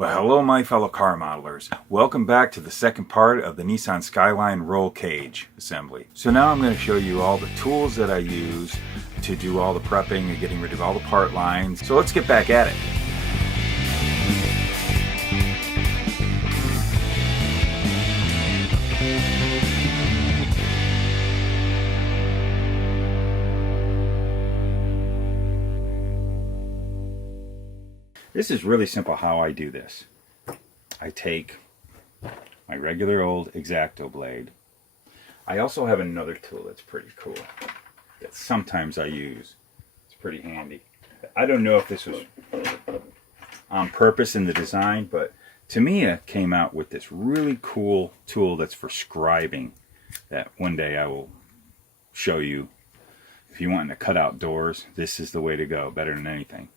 Well, hello my fellow car modelers. Welcome back to the second part of the Nissan Skyline roll cage assembly. So now I'm going to show you all the tools that I use to do all the prepping and getting rid of all the part lines. So let's get back at it. This is really simple how I do this. I take my regular old X-Acto blade. I also have another tool that's pretty cool that sometimes I use. It's pretty handy. I don't know if this was on purpose in the design, but Tamiya came out with this really cool tool that's for scribing that one day I will show you. If you want to cut out doors, this is the way to go, better than anything.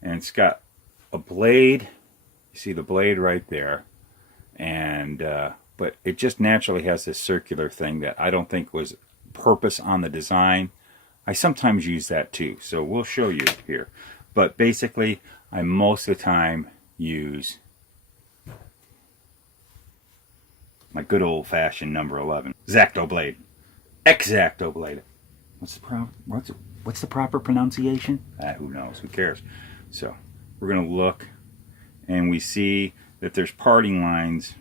And it's got a blade, you see the blade right there, and but it just naturally has this circular thing that I don't think was purpose on the design. I sometimes use that too, so we'll show you here. But basically, I most of the time use my good old-fashioned number 11 X-Acto blade. X-Acto blade. What's the proper pronunciation? Who knows? Who cares? So we're going to look, and we see that there's parting lines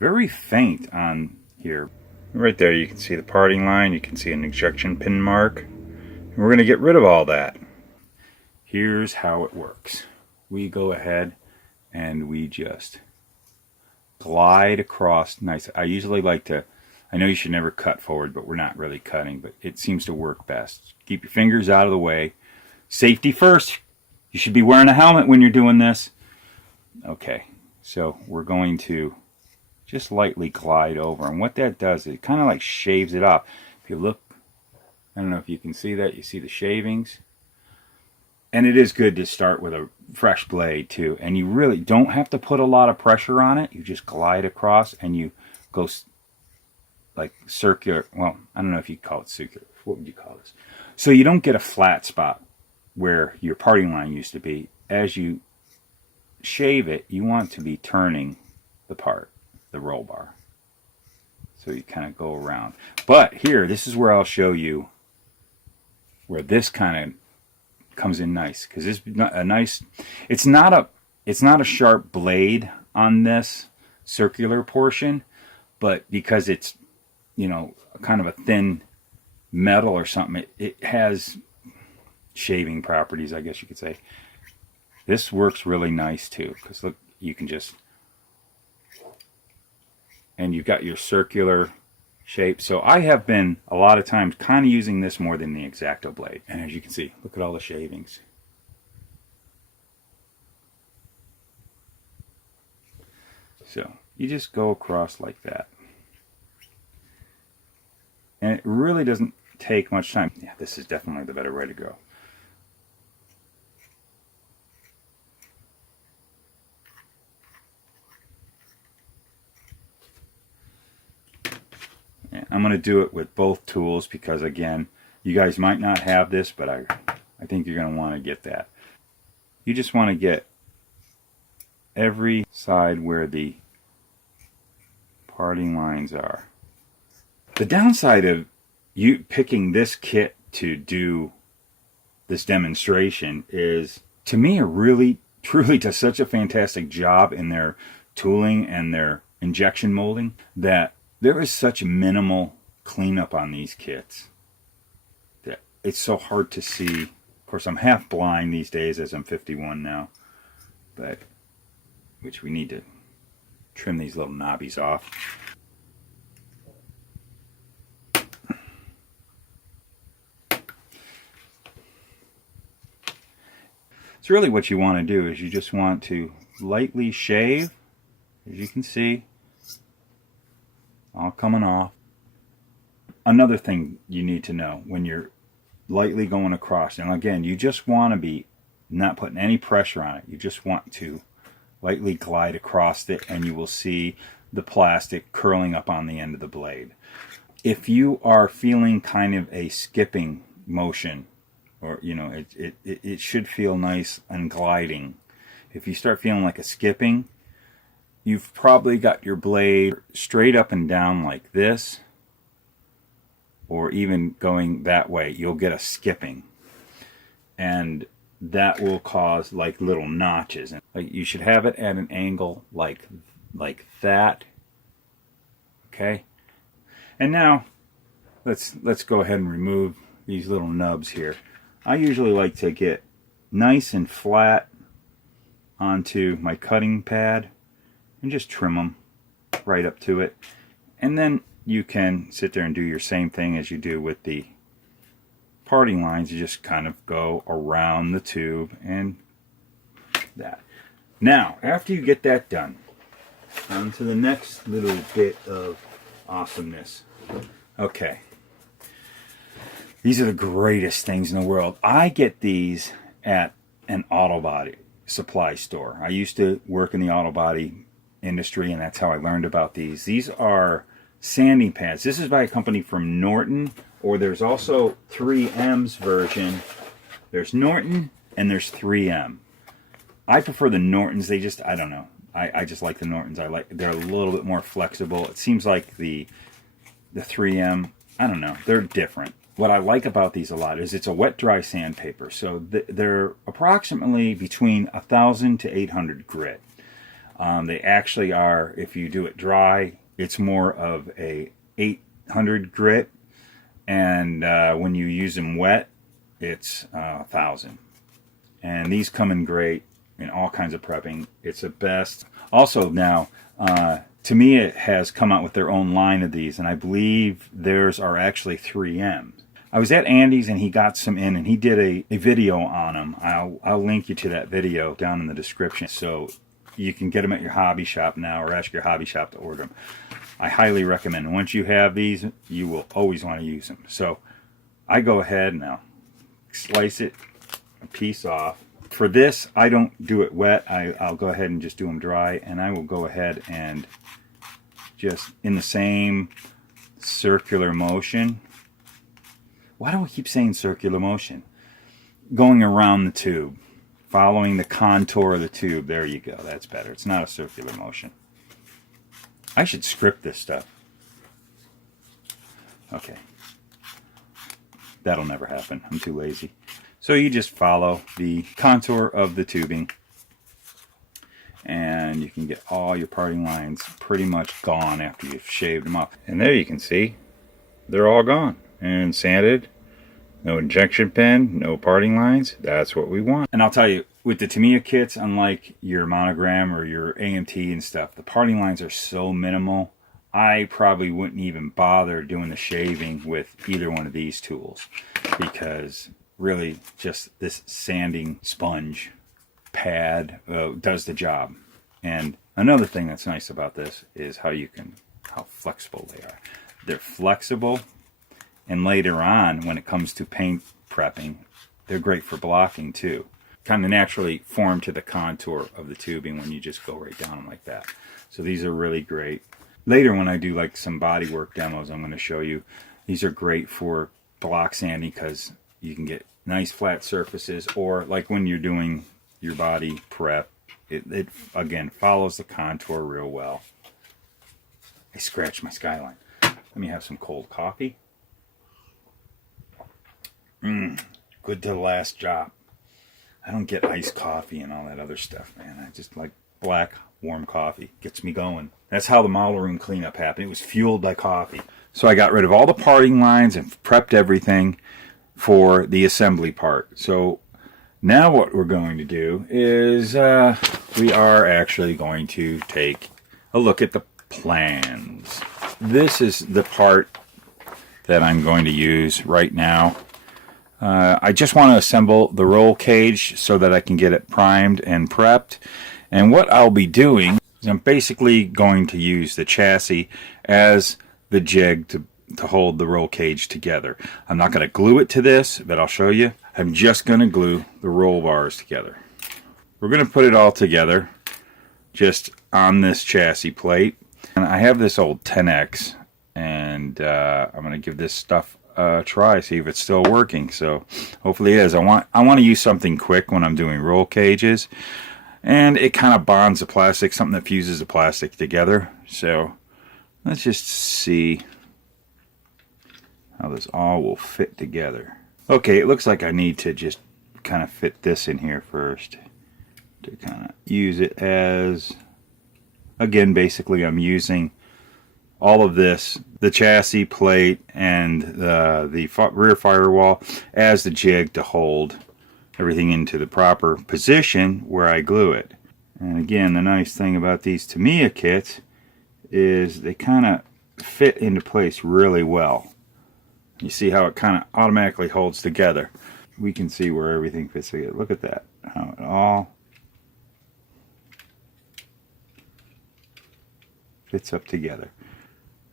very faint on here. Right there you can see the parting line, you can see an ejection pin mark. And we're going to get rid of all that. Here's how it works. We go ahead and we just glide across nice. I usually like to, I know you should never cut forward, but we're not really cutting, but it seems to work best. Keep your fingers out of the way. Safety first. You should be wearing a helmet when you're doing this. Okay, so we're going to just lightly glide over. And what that does, it kind of like shaves it off. If you look, I don't know if you can see that. You see the shavings. And it is good to start with a fresh blade too. And you really don't have to put a lot of pressure on it. You just glide across and you go like circular. Well, I don't know if you call it circular. What would you call this? So you don't get a flat spot where your parting line used to be. As you shave it, you want to be turning the part, the roll bar. So you kind of go around. But here, this is where I'll show you where this kind of comes in nice, because this is a nice. It's not a sharp blade on this circular portion, but because it's, you know, kind of a thin metal or something, it has shaving properties, I guess you could say. This works really nice too, because look, you can just, and you've got your circular shape. So I have been a lot of times kind of using this more than the X-Acto blade. And as you can see, look at all the shavings. So you just go across like that. And it really doesn't take much time. Yeah, this is definitely the better way to go. I'm going to do it with both tools because, again, you guys might not have this, but I think you're going to want to get that. You just want to get every side where the parting lines are. The downside of you picking this kit to do this demonstration is, Tamiya really, truly does such a fantastic job in their tooling and their injection molding that there is such minimal cleanup on these kits that it's so hard to see. Of course, I'm half blind these days as I'm 51 now, but which we need to trim these little knobbies off. So really what you want to do is you just want to lightly shave, as you can see, all coming off. Another thing you need to know when you're lightly going across, and again, you just want to be not putting any pressure on it. You just want to lightly glide across it, and you will see the plastic curling up on the end of the blade. If you are feeling kind of a skipping motion, or you know, it should feel nice and gliding. if you start feeling like a skipping, you've probably got your blade straight up and down like this, or even going that way. You'll get a skipping, and that will cause like little notches. Like, you should have it at an angle like that. Okay, and now let's go ahead and remove these little nubs here. I usually like to get nice and flat onto my cutting pad and just trim them right up to it. And then you can sit there and do your same thing as you do with the parting lines. You just kind of go around the tube and that. Now, after you get that done, on to the next little bit of awesomeness. Okay. These are the greatest things in the world. I get these at an auto body supply store. I used to work in the auto body industry, and that's how I learned about these. These are sanding pads. This is by a company from Norton, or there's also 3M's version. There's Norton and there's 3M. I prefer the Nortons. They just, I don't know. I just like the Nortons. They're a little bit more flexible. It seems like the 3M, I don't know, they're different. What I like about these a lot is it's a wet dry sandpaper. So they're approximately between 1,000 to 800 grit. They actually are, if you do it dry, it's more of a 800 grit. And when you use them wet, it's 1,000. And these come in great in all kinds of prepping. It's the best. Also now, Tamiya has come out with their own line of these, and I believe theirs are actually 3M. I was at Andy's and he got some in, and he did a video on them. I'll link you to that video down in the description, so you can get them at your hobby shop now, or ask your hobby shop to order them. I highly recommend. Once you have these, you will always want to use them. So I go ahead and I'll slice it a piece off. For this, I don't do it wet. I'll go ahead and just do them dry, and I will go ahead and just in the same circular motion. Why do I keep saying circular motion? Going around the tube, following the contour of the tube. There you go. That's better. It's not a circular motion. I should script this stuff. Okay. That'll never happen. I'm too lazy. So you just follow the contour of the tubing, and you can get all your parting lines pretty much gone after you've shaved them off. And there you can see they're all gone and sanded. No injection pen, no parting lines. That's what we want. And I'll tell you, with the Tamiya kits, unlike your Monogram or your AMT and stuff, the parting lines are so minimal. I probably wouldn't even bother doing the shaving with either one of these tools, because really just this sanding sponge pad does the job. And another thing that's nice about this is how flexible they are. They're flexible, and later on when it comes to paint prepping, they're great for blocking too. Kind of naturally form to the contour of the tubing when you just go right down them like that. So these are really great. Later when I do like some bodywork demos, I'm going to show you, these are great for block sanding because you can get nice flat surfaces, or like when you're doing your body prep, it again follows the contour real well. I scratched my Skyline. Let me have some cold coffee. Good to the last drop. I don't get iced coffee and all that other stuff, man. I just like black, warm coffee. Gets me going. That's how the model room cleanup happened. It was fueled by coffee. So I got rid of all the parting lines and prepped everything for the assembly part. So now what we're going to do is we are actually going to take a look at the plans. This is the part that I'm going to use right now. I just want to assemble the roll cage so that I can get it primed and prepped. And what I'll be doing is I'm basically going to use the chassis as the jig to hold the roll cage together. I'm not going to glue it to this, but I'll show you. I'm just going to glue the roll bars together. We're going to put it all together just on this chassis plate. And I have this old 10X, and I'm going to give this stuff try, see if it's still working. So hopefully it is. I want to use something quick when I'm doing roll cages. and it kind of bonds the plastic, something that fuses the plastic together. So let's just see how this all will fit together. Okay, it looks like I need to just kind of fit this in here first to kind of use it as, again, basically I'm using all of this, the chassis plate and the rear firewall, as the jig to hold everything into the proper position where I glue it. And again, the nice thing about these Tamiya kits is they kind of fit into place really well. You see how it kind of automatically holds together. We can see where everything fits together. Look at that, how it all fits up together.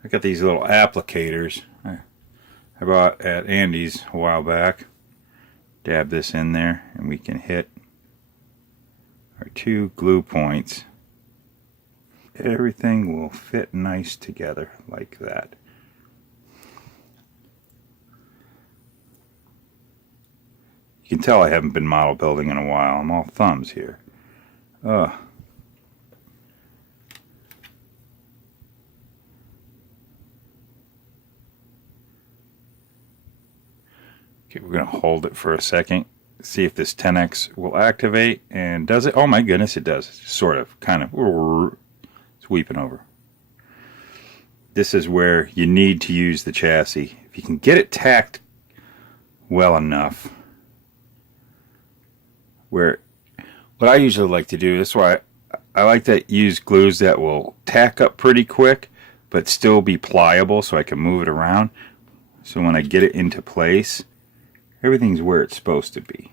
I got these little applicators I bought at Andy's a while back. Dab this in there and we can hit our 2 glue points. Everything will fit nice together like that. You can tell I haven't been model building in a while. I'm all thumbs here. Okay, we're going to hold it for a second, see if this 10X will activate, and does it? Oh my goodness, it does. Sort of, kind of, it's weeping over. This is where you need to use the chassis. If you can get it tacked well enough, where, what I usually like to do, that's why I like to use glues that will tack up pretty quick, but still be pliable so I can move it around. So when I get it into place, everything's where it's supposed to be.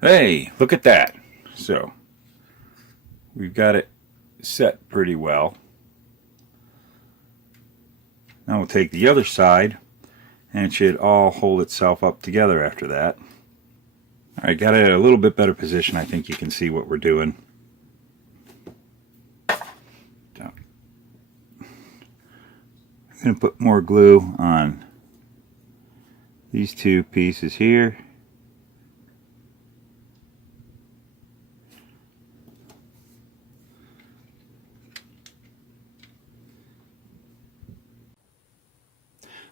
Hey, look at that. So we've got it set pretty well. Now we'll take the other side and it should all hold itself up together after that. Alright, got it at a little bit better position. I think you can see what we're doing. I'm going to put more glue on these 2 pieces here.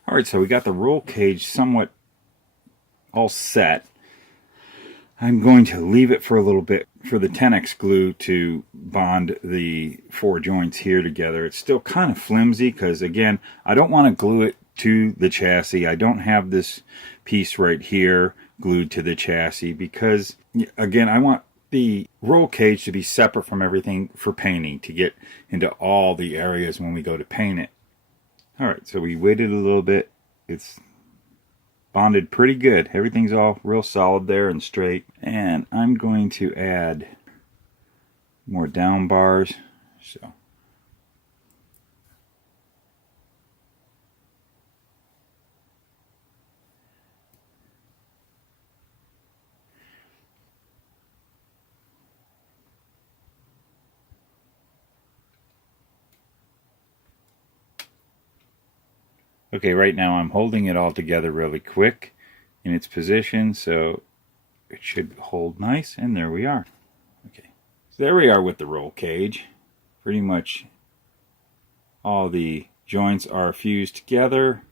Alright, so we got the roll cage somewhat all set. I'm going to leave it for a little bit for the 10X glue to bond the 4 joints here together. It's still kind of flimsy because, again, I don't want to glue it to the chassis. I don't have this piece right here glued to the chassis because, again, I want the roll cage to be separate from everything for painting to get into all the areas when we go to paint it. Alright, so we waited a little bit. It's bonded pretty good. Everything's all real solid there and straight. And I'm going to add more down bars. So okay, right now I'm holding it all together really quick in its position, so it should hold nice, and there we are. Okay, so there we are with the roll cage. Pretty much all the joints are fused together,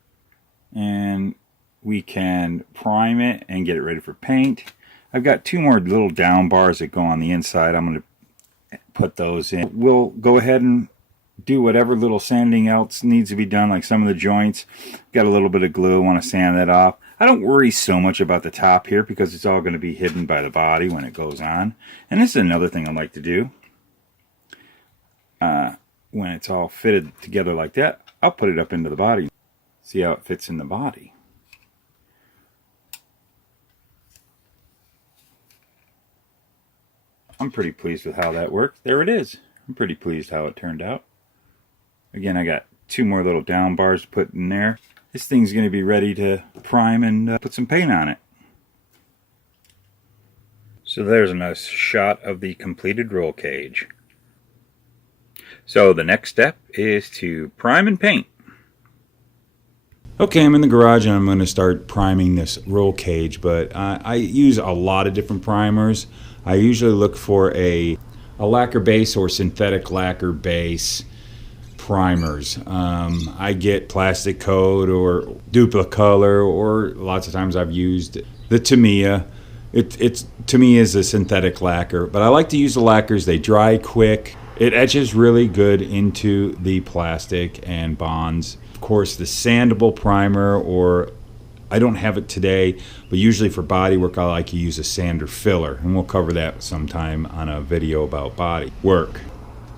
and we can prime it and get it ready for paint. I've got 2 more little down bars that go on the inside. I'm going to put those in. We'll go ahead and do whatever little sanding else needs to be done, like some of the joints. Got a little bit of glue, I want to sand that off. I don't worry so much about the top here because it's all going to be hidden by the body when it goes on. And this is another thing I like to do. When it's all fitted together like that, I'll put it up into the body. See how it fits in the body. I'm pretty pleased with how that worked. There it is. I'm pretty pleased how it turned out. Again, I got 2 more little down bars to put in there. This thing's going to be ready to prime and put some paint on it. So there's a nice shot of the completed roll cage. So the next step is to prime and paint. Okay, I'm in the garage and I'm going to start priming this roll cage, but I use a lot of different primers. I usually look for a lacquer base or synthetic lacquer base primers. I get plastic coat or Duplicolor, or lots of times I've used the Tamiya. It's to me is a synthetic lacquer, but I like to use the lacquers. They dry quick. It etches really good into the plastic and bonds. Of course, the sandable primer, or I don't have it today, but usually for body work I like to use a sander filler, and we'll cover that sometime on a video about body work.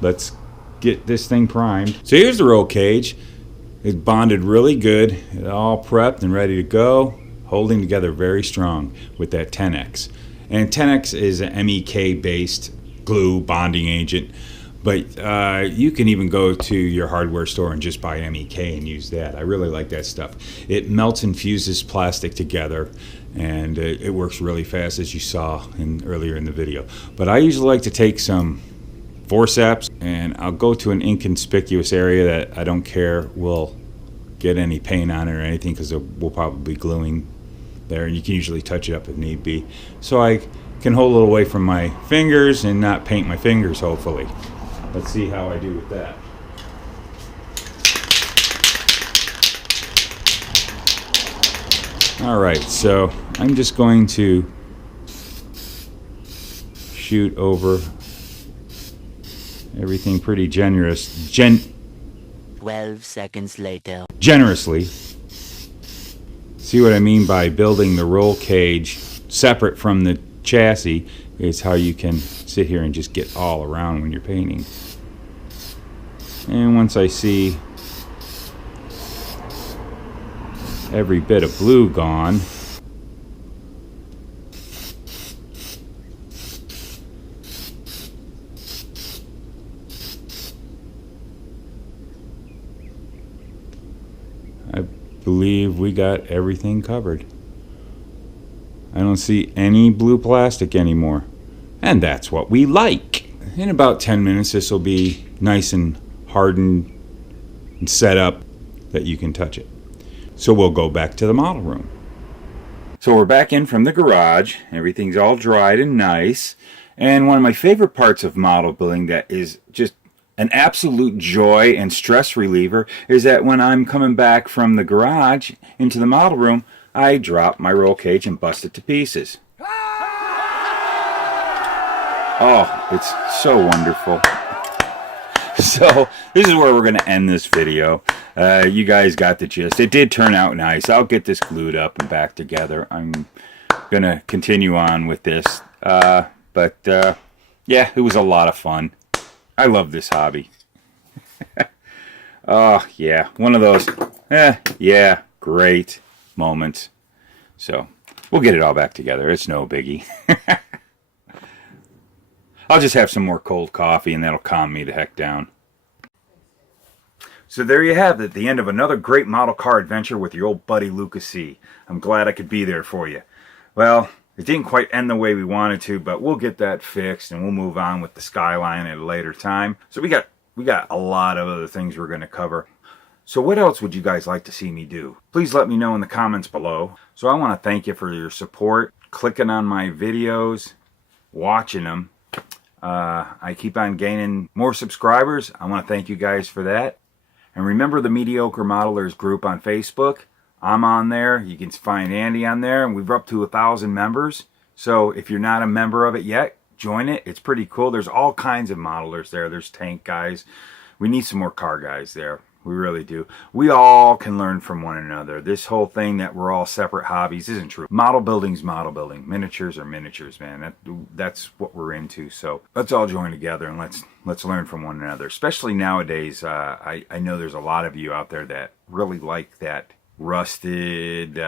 Let's get this thing primed. So here's the roll cage. It's bonded really good, it's all prepped and ready to go, holding together very strong with that 10X. And 10X is an MEK based glue bonding agent, but you can even go to your hardware store and just buy MEK and use that. I really like that stuff. It melts and fuses plastic together, and it works really fast, as you saw earlier in the video. But I usually like to take some forceps, and I'll go to an inconspicuous area that I don't care will get any paint on it or anything, because we'll probably be gluing there, and you can usually touch it up if need be. So I can hold it away from my fingers and not paint my fingers, hopefully. Let's see how I do with that. Alright, so I'm just going to shoot over everything pretty 12 seconds later. Generously. See what I mean by building the roll cage separate from the chassis is how you can sit here and just get all around when you're painting. And once I see every bit of blue gone, I believe we got everything covered. I don't see any blue plastic anymore, and that's what we like. In about 10 minutes this will be nice and hardened and set up that you can touch it. So we'll go back to the model room. So we're back in from the garage. Everything's all dried and nice. And one of my favorite parts of model building that is just an absolute joy and stress reliever is that when I'm coming back from the garage into the model room, I drop my roll cage and bust it to pieces. Oh, it's so wonderful. So this is where we're going to end this video. You guys got the gist. It did turn out nice. I'll get this glued up and back together. I'm going to continue on with this. But yeah, it was a lot of fun. I love this hobby. Oh, yeah. One of those, yeah, great moments. So we'll get it all back together. It's no biggie. I'll just have some more cold coffee and that'll calm me the heck down. So there you have it, the end of another great model car adventure with your old buddy Luka C. I'm glad I could be there for you. Well, it didn't quite end the way we wanted to, but we'll get that fixed and we'll move on with the Skyline at a later time. So we got a lot of other things we're going to cover. So what else would you guys like to see me do? Please let me know in the comments below. So I want to thank you for your support, clicking on my videos, watching them. I keep on gaining more subscribers. I want to thank you guys for that. And remember the Mediocre Modelers group on Facebook. I'm on there. You can find Andy on there. And we're up to 1,000 members. So if you're not a member of it yet, join it. It's pretty cool. There's all kinds of modelers there. There's tank guys. We need some more car guys there. We really do. We all can learn from one another. This whole thing that we're all separate hobbies isn't true. Model building's model building. Miniatures are miniatures, man. That's what we're into. So let's all join together and let's learn from one another. Especially nowadays, I know there's a lot of you out there that really like that rusted,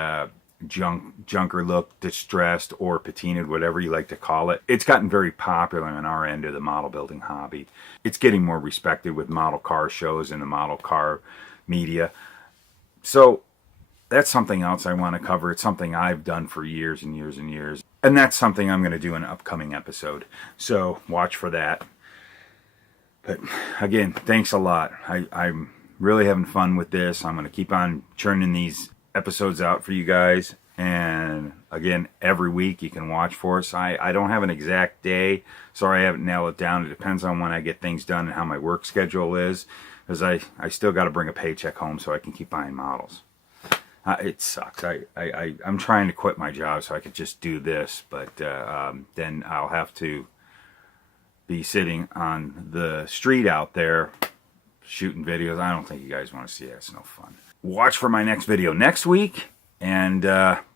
junker look, distressed or patinaed, whatever you like to call it. It's gotten very popular on our end of the model building hobby. It's getting more respected with model car shows and the model car media. So that's something else I want to cover. It's something I've done for years and years and years. And that's something I'm going to do in an upcoming episode. So watch for that. But again, thanks a lot. I'm really having fun with this. I'm going to keep on churning these episodes out for you guys. And again, every week you can watch for us. I don't have an exact day. Sorry, I haven't nailed it down. It depends on when I get things done and how my work schedule is. Because I still got to bring a paycheck home so I can keep buying models. It sucks. I'm trying to quit my job so I could just do this. But then I'll have to be sitting on the street out there shooting videos. I don't think you guys want to see that. It's no fun. Watch for my next video next week. And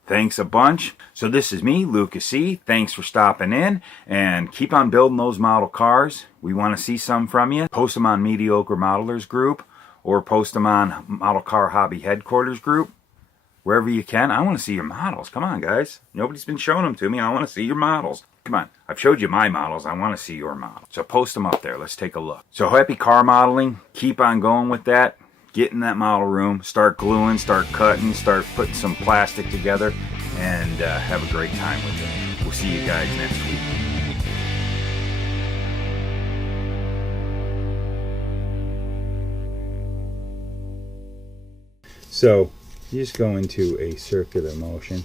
thanks a bunch. So this is me, Luka C. Thanks for stopping in. And keep on building those model cars. We want to see some from you. Post them on Mediocre Modelers group. Or post them on Model Car Hobby Headquarters group. Wherever you can. I want to see your models. Come on, guys. Nobody's been showing them to me. I want to see your models. Come on. I've showed you my models. I want to see your models. So post them up there. Let's take a look. So happy car modeling. Keep on going with that. Get in that model room. Start gluing. Start cutting. Start putting some plastic together. And have a great time with it. We'll see you guys next week. So you just go into a circular motion.